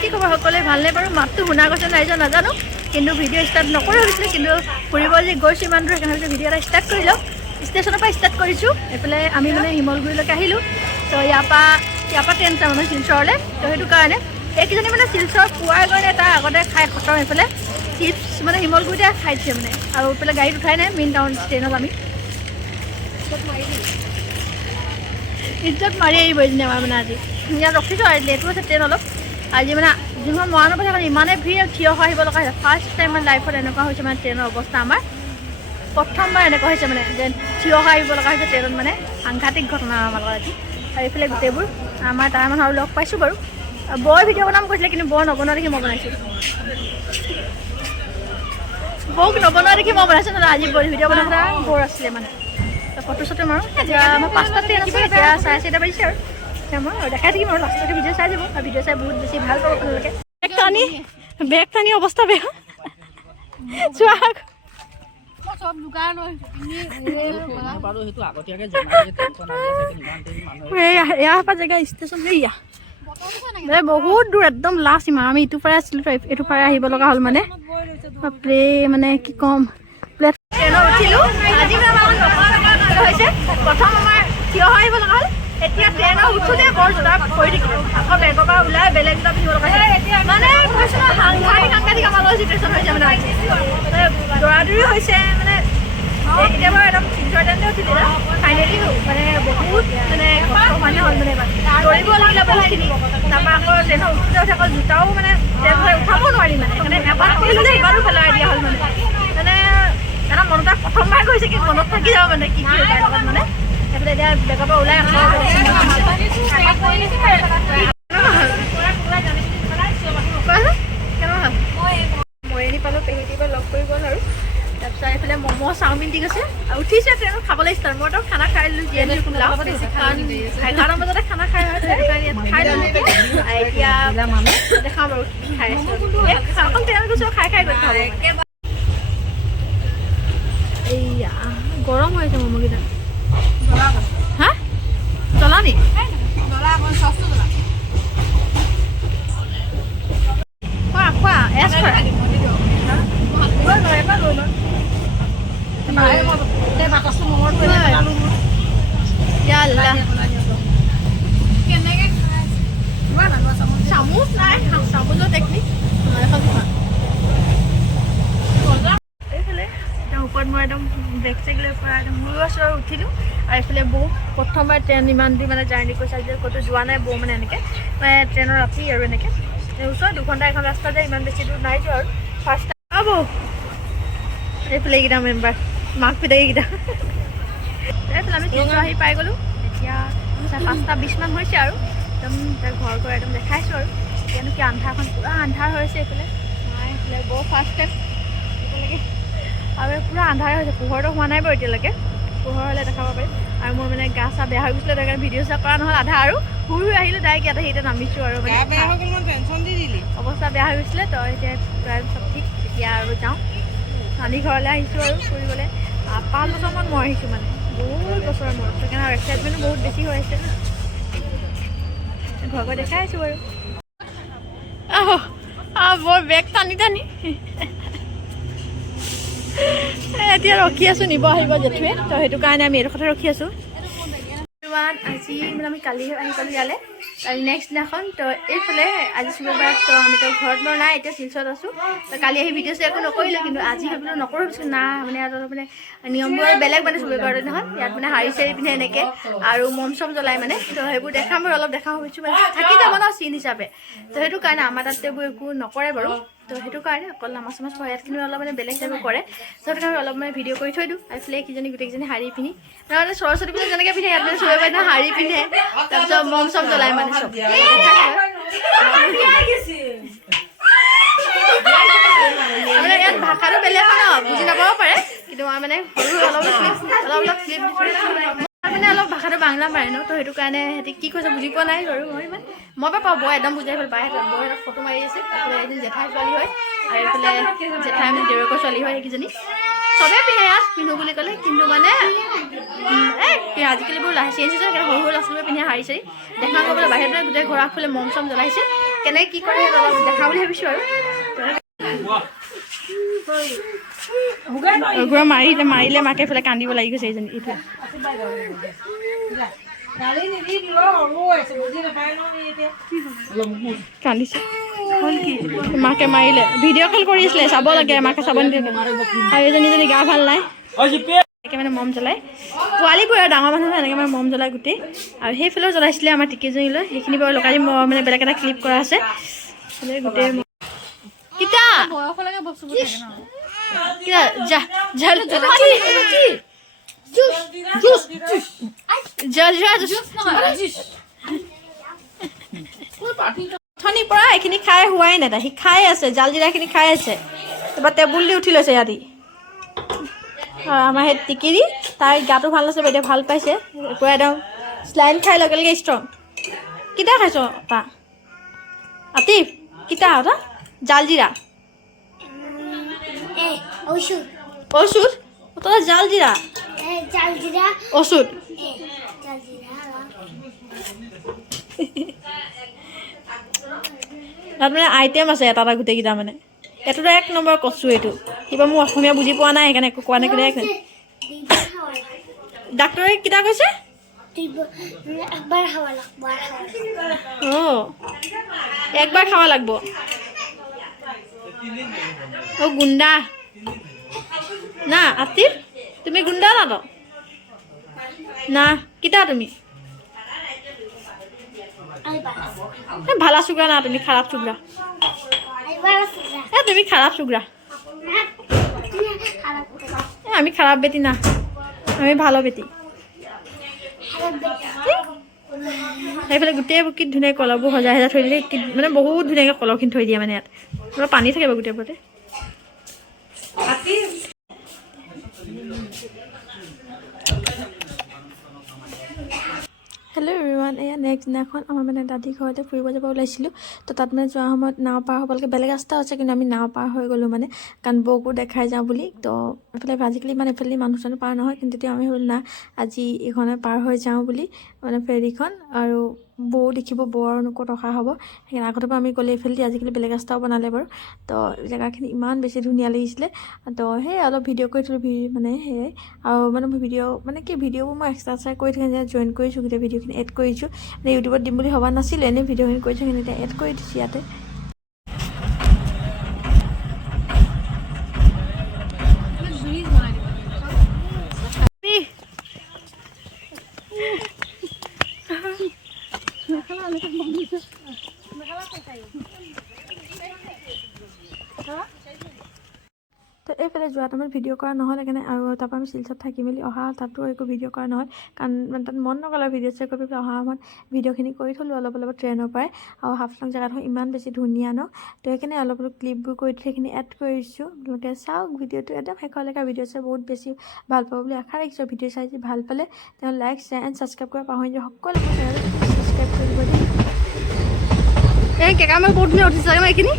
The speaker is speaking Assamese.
কি খবৰ সকলোৱে ভালনে বাৰু মাতটো শুনা গৈছে নাই যোৱা নাজানো কিন্তু ভিডিঅ' ষ্টাৰ্ট নকৰি হৈছিলে কিন্তু ফুৰিব যে গৈছোঁ ইমান দূৰ সেইকাৰণে ভিডিঅ' এটা ষ্টাৰ্ট কৰি লওঁ ষ্টেচনৰ পৰা ষ্টাৰ্ট কৰিছোঁ এইফালে আমি মানে শিমলগুৰিলৈকে আহিলোঁ তো ইয়াৰ পৰা ট্ৰেইন যাম মানে শিলচৰলৈ তো সেইটো কাৰণে এইকেইজনী মানে শিলচৰ পোৱাৰ কাৰণে তাৰ আগতে খাই খতম এইফালে চিপছ মানে শিমলগুৰিতে খাইছে মানে আৰু এইফালে গাড়ীত উঠাই নাই মেইন টাউন ট্ৰেইনত আমি ইজ্জত মাৰি আহিব এজনী আমাৰ মানে আজি ইয়াত ৰখিছোঁ আৰু লেটো আছে ট্ৰেইন অলপ আজি মানে যিখন মৰাণৰ পৰা মানে ইমানেই ভিৰ থিয় হৈ আহিব লগা হৈছে ফাৰ্ষ্ট টাইম মানে লাইফত এনেকুৱা হৈছে মানে ট্ৰেইনৰ অৱস্থা আমাৰ প্ৰথমবাৰ এনেকুৱা হৈছে মানে যে থিয় হৈ আহিব লগা হৈছে ট্ৰেইনত মানে সাংঘাতিক ঘটনা আমাৰ লগত আজি আৰু এইফালে গোটেইবোৰ আমাৰ তাৰ মানুহ আৰু লগ পাইছোঁ বাৰু বৰ ভিডিঅ' বনাম কৈছিলে কিন্তু বৰ নবনোৱা দেখি মই বনাইছোঁ বৌক নবনোৱা দেখি মই বনাইছোঁ নহ'লে আজি বৰ ভিডিঅ' বনাব বৰ আছিলে মানে ফটো চটো মাৰোঁ এতিয়া আমাৰ 5টা ট্ৰেইন আছে এতিয়া 4:30 বাজিছে আৰু মই দেখাই থাকিম আৰু লাষ্টলৈকে ভিডিঅ' চাই যাব আৰু ভিডিঅ' চাই বহুত বেছি ভাল পাব আপোনালোকে বেগ টানি অৱস্থা বেয়া চোৱা ইয়াৰ পৰা জেগা ষ্টেচন এয়া বহুত দূৰ একদম লাষ্ট ইমান আমি ইটোৰ পৰাই আছিলোঁ এইটোৰ পৰাই আহিব লগা হ'ল মানে বাপৰে মানে কি ক'ম ট্ৰেইনত উঠিলোঁ আজি হৈছে প্ৰথম আমাৰ থিয় হৈ আহিব লগা হ'ল এতিয়া ট্ৰেইনত উঠোঁতে বৰ জোতা কৰি থাকিলোঁ আকৌ বেগৰ পৰা ওলাই বেলেগ জোতা পিন্ধিব লগা হৈছে মানে কৈছোঁ সাংঘাতিক আমাৰ লগত চিটুৱেশ্যন হৈছে মানে দৌৰাদৌৰি হৈছে মানে এতিয়া বাৰু একদম শিলচৰ ট্ৰেইনতে উঠিলে ফাইনেলি মানে বহুত মানে কষ্ট মানে হ'ল মানে দৌৰিব লাগিলে বহুতখিনি তাৰপৰা আকৌ ট্ৰেইনত উঠোঁতে উঠে আকৌ জোতাও মানে ট্ৰেইনত উঠাব নোৱাৰি মানে সেইকাৰণে এবাৰ কৰিলোঁ যে ইবাৰো পেলাই দিয়া হ'ল মানে এটা মনত প্ৰথমবাৰ গৈছে কি মনত থাকি যাব মানে কি হৈছে মানে সেইফালে এতিয়া বেগৰ পৰা ওলাই মই এনে পালোঁ পেহীটি পৰা লগ কৰি গ'ল আৰু তাৰপিছত এইফালে ম'ম' চাওমিন দি গৈছে আৰু উঠিছে ট্ৰেইনত খাবলৈ ষ্টাৰ্ট মই তো খানা খাই দিলোঁ যিয়ে কাৰণ 11 বজাতে খানা খাই হয় খাই দিলোঁ এতিয়া দেখাওঁ বাৰু খাই আছোঁ অকল ট্ৰেইনত গৈছোঁ খাই গৈ খাব এইয়া গৰম হৈছে ম'ম'কেইটা হা জ্বলা নি খোৱা এছ খোৱা চামুচ নাই চামুচৰ টেকনিক এইফালে একদম ওপৰত মই একদম বেগ চেগ লৈ পৰা একদম শুই আছোঁ আৰু উঠিলোঁ আৰু এইফালে বৌ প্ৰথমবাৰ ট্ৰেইন ইমান দূৰ মানে জাৰ্ণি কৰিছে আজি ক'তো যোৱা নাই বৌ মানে এনেকৈ মানে ট্ৰেইনৰ ৰাতি আৰু এনেকৈ ওচৰত 2 ঘণ্টা এখন ৰাস্তা যায় ইমান বেছি দূৰ নাই যোৱা আৰু ফাৰ্ষ্ট টাইম বৌ এইফালে এইকেইটা মেম্বাৰ মাক পিতাইকেইটা এইফালে আমি তিনিচুকীয়া আহি পাই গ'লোঁ এতিয়া 5:20 হৈছে আৰু একদম তাৰ ঘৰ একদম দেখাইছোঁ আৰু এতিয়ানো কি আন্ধাৰখন পূৰা আন্ধাৰ হৈছে এইফালে এইফালে বৰ ফাৰ্ষ্ট টাইম এতিয়ালৈকে আৰু পূৰা আন্ধাৰ হৈছে পোহৰটো হোৱা নাই বাৰু এতিয়ালৈকে পোহৰ হ'লে দেখাব পাৰিম আৰু মোৰ মানে গা চা বেয়া হৈ গৈছিলে তাৰ কাৰণে ভিডিঅ' চা কৰা নহ'ল আধা আৰু শুই আহিলোঁ ডাইৰেক্ট ইয়াতে সেইতে নামিছোঁ আৰু মানে অৱস্থা বেয়া হৈ গৈছিলে তো এতিয়া প্ৰায় চব ঠিক এতিয়া আৰু যাওঁ নানী ঘৰলৈ আহিছোঁ আৰু ফুৰিবলৈ 5 বছৰমান মই আহিছোঁ মানে বহুত বছৰৰ মূৰত সেইকাৰণে আৰু এক্সাইটমেণ্টো বহুত বেছি হৈ আছে ঘৰ দেখাই আছোঁ বাৰু বৰ বেগ টানি এতিয়া ৰখি আছোঁ নিব আহিব জেঠুৱে তো সেইটো কাৰণে আমি এইডোখৰতে ৰখি আছোঁ আজি মানে আমি কালি আহি পালোঁ ইয়ালৈ কালি নেক্সট দিনাখন তো এইফালে আজি শুক্ৰবাৰ তো আমিতো ঘৰত বাৰু নাই এতিয়া শিলচৰত আছোঁ তো কালি আহি ভিডিঅ' চিডিঅ' একো নকৰিলোঁ কিন্তু আজি ভাবিলোঁ নকৰোঁ ভাবিছোঁ না মানে ইয়াত অলপ মানে নিয়মবোৰ বেলেগ মানে শুক্ৰবাৰৰ দিনাখন ইয়াত মানে শাৰী চাৰী পিন্ধে এনেকৈ আৰু মম চম জ্বলাই মানে তো সেইবোৰ দেখাম বাৰু অলপ দেখাম ভাবিছোঁ মানে থাকি যাব ন চিন হিচাপে তো সেইটো কাৰণে আমাৰ তাত এইবোৰ একো নকৰে বাৰু তো সেইটো কাৰণে অকল নামাজ চামাজ পঢ়ে ইয়াত কিন্তু অলপ মানে বেলেগ টাইপৰ কৰে তো সেইটো কাৰণে অলপ মানে ভিডিঅ' কৰি থৈ দিওঁ এইফালে গোটেইকেইজনী শাৰী পিন্ধি নহ'লে সৰস্বতী পূজা যেনেকৈ পিন্ধে ইয়াত মানে চবে পাই শাৰী পিন্ধে তাৰপিছত মম চম জ্বলাই মানে চব মানে ইয়াত ভাষাটো বেলেগ হয় ন বুজি নাপাব পাৰে কিন্তু মই মানে সৰু অলপ ক্লিপ মানে অলপ ভাষাটো বাংলা পাৰে ন তো সেইটো কাৰণে সিহঁতি কি কৈছে বুজি পোৱা নাই বাৰু মই পাওঁ বৰ একদম বুজাই ভাল পায় বৰ ফটো মাৰি আছে এদিন জেঠাই ছোৱালী হয় আৰু এইফালে জেঠাই মানে দেউৰকৰ ছোৱালী হয় সেইকেইজনী চবেই পিন্ধে ইয়াত পিন্ধো বুলি ক'লে কিন্তু মানে আজিকালি বোৰ চেঞ্জ হৈছে সৰু ল'ৰা ছোৱালীবোৰে পিন্ধে শাৰী চাৰী দেখা গ'বলৈ বাহিৰত গোটেই ঘৰ আগফালে মম চম জ্বলাইছে কেনেকৈ কি কৰে অলপ দেখা বুলি ভাবিছোঁ আৰু ঘূৰা মাৰিলে মাকে এইফালে কান্দিব লাগি গৈছে এইজনী এইফালে কান্দিছে মাকে মাৰিলে ভিডিঅ' কল কৰি আছিলে চাব লাগে মাকে চাব নিদিয়ে আৰু এজনী গা ভাল নাই এনেকৈ মানে মম জ্বলাই পোৱালিবোৰ আৰু ডাঙৰ মানুহ এনেকৈ মানে মম জ্বলাই গোটেই আৰু সেইফালেও জ্বলাইছিলে আমাৰ টিকিজনীলৈ সেইখিনি বাৰু লগাই দিম মানে বেলেগ এটা ক্লিপ কৰা আছে গোটেই কিতা বয়সলৈকে বস্তুবোৰ থাকে ন থনিৰ পৰা এইখিনি খাই হোৱাই নাই সি খাই আছে জালজিৰাখিনি খাই আছে তাৰপৰা টেবুল দি উঠি লৈছে সিহঁতি আমাৰ সেই টিকিৰি তাই গাটো ভাল নাছিলে এতিয়া ভাল পাইছে পুৰা একদম স্লাইন খাই লগে লগে ষ্ট্ৰং কিটা খাইছ তা আতিফ কিটা তা জালজিৰা ঔষধ তোরা জালজিরা ওষুধ তাত মানে আইটেম আছে এটা এটা গোটেইকেইটা মানে এইটোতো 1 নম্বৰ কচু এইটো কিবা মোৰ অসমীয়া বুজি পোৱা নাই সেইকাৰণে একো কোৱা নাই ডাক্তৰে কিটা কৈছে একবাৰ খাওয়া লাগব ও গুন্ডা না আতিফ তুমি গুন্ডা না তো না কিটা তুমি ভালা চুগরা না তুমি খারাপ চুগরা তুমি খারাপ চুগরা আমি খারাপ বেটি না আমি ভালো বেটি সেইফালে গোটেই কি ধুনীয়াকৈ কলহবোৰ সজাই সজাই থৈ দিলে মানে বহুত ধুনীয়াকৈ কলহখিনি থৈ দিয়ে মানে ইয়াত অলপ পানী থাকিব গোটেই ওপৰতে হেল্ল' এভৰিৱান এয়া নেক্সট দিনাখন আমাৰ মানে দাদী ঘৰতে ফুৰিব যাব ওলাইছিলোঁ তো তাত মানে যোৱাৰ সময়ত নাও পাৰ হ'বলৈকে বেলেগ ৰাস্তা আছে কিন্তু আমি নাও পাৰ হৈ গ'লোঁ মানে কাৰণ বৌকো দেখাই যাওঁ বুলি তো এইফালে আজিকালি মানে এইফালে মানুহ চানুহ পাৰ নহয় কিন্তু তেতিয়া আমি হ'ল না আজি এইখনে পাৰ হৈ যাওঁ বুলি মানে ফেৰীখন আৰু বৌ দেখিব বৌ আৰু ক'ত ৰখা হ'ব সেইকাৰণে আগতে পৰা আমি গ'লে এইফালেদি আজিকালি বেলেগ ৰাস্তাও বনালে বাৰু তো জেগাখিনি ইমান বেছি ধুনীয়া লাগিছিলে তো সেই অলপ ভিডিঅ' কৰি থলোঁ মানে সেয়াই আৰু মানে ভিডিঅ' মানে কি ভিডিঅ'বোৰ মই এক্সট্ৰা কৰি থাকি জইন কৰিছোঁ গোটেই ভিডিঅ'খিনি এড কৰিছোঁ মানে ইউটিউবত দিম বুলি ভবা নাছিলোঁ এনেই ভিডিঅ'খিনি কৰি থাকি এতিয়া এড কৰি দিছোঁ ইয়াতে তো এইফালে যোৱা টাইমত ভিডিঅ' কৰা নহ'ল সেইকাৰণে আৰু তাৰপৰা আমি শিলচৰত থাকি মেলি অহা তাতো একো ভিডিঅ' কৰা নহ'ল কাৰণ তাত মন নগ'ল আৰু ভিডিঅ' চেয়াৰ কৰি পেলাই অহা সময়ত ভিডিঅ'খিনি কৰি থ'লোঁ অলপ অলপ ট্ৰেইনৰ পৰাই আৰু হাফলং জেগাডোখৰ ইমান বেছি ধুনীয়া ন তো সেইকাৰণে অলপ অলপ ক্লিপবোৰ কৰি দিলোঁ সেইখিনি এড কৰিছোঁ আপোনালোকে চাওক ভিডিঅ'টো একদম শেষলৈকে ভিডিঅ' চাই বহুত বেছি ভাল পাব বুলি আশা ৰাখিছোঁ ভিডিঅ' চাই যদি ভাল পালে তেওঁ লাইক শ্বেয়াৰ এণ্ড ছাবস্ক্ৰাইব কৰা পাহৰি যায় সকলোকে ছাবস্ক্ৰাইব কৰিব দেই এই কেকামে বহুত ধুনীয়া উঠিছে এইখিনি